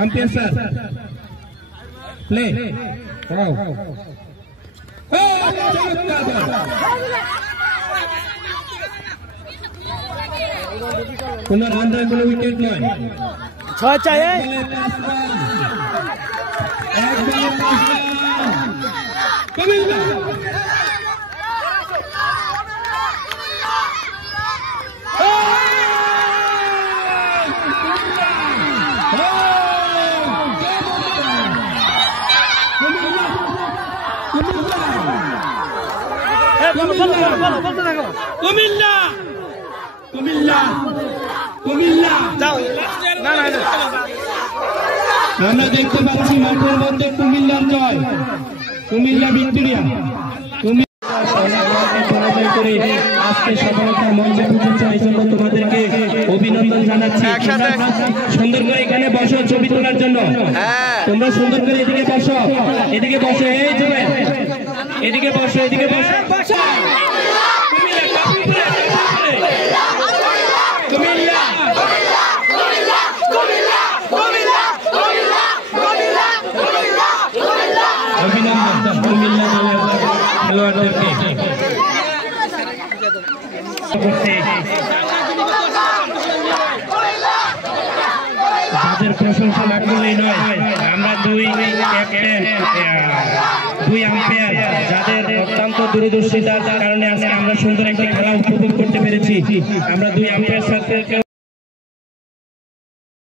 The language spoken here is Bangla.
আম্পায়ার স্যার প্লে কোনো রান নয়, কোনো উইকেট নয়। 6 চাই। কুমিল্লা কুমিল্লা কুমিল্লা আমরা দেখতে পাচ্ছি মাঠের মধ্যে কুমিল্লার জয়, কুমিল্লা ভিক্টোরিয়া। পরাজয় করে আজকে সফলতার মঞ্চে পৌঁছেছে, এই জন্য তোমাদেরকে অভিনন্দন জানাচ্ছি। সুন্দর করে এখানে বসো ছবি তোলার জন্য, তোমরা সুন্দর করে এদিকে বসো, এদিকে বসো, এই যে এদিকে বসো, এদিকে বসো। অভিনন্দন কুমিল্লা খেলোয়াড়দেরকে। তাদের প্রশংসা না করলেই নয়, আমরা দুই ক্যাপ্টেন, দুই আম্পায়ার যাদের অত্যন্ত দূরদর্শিতার কারণে আজকে আমরা সুন্দর একটি খেলা উপভোগ করতে পেরেছি। আমরা দুই আম্পায়ার স্যারদেরকেও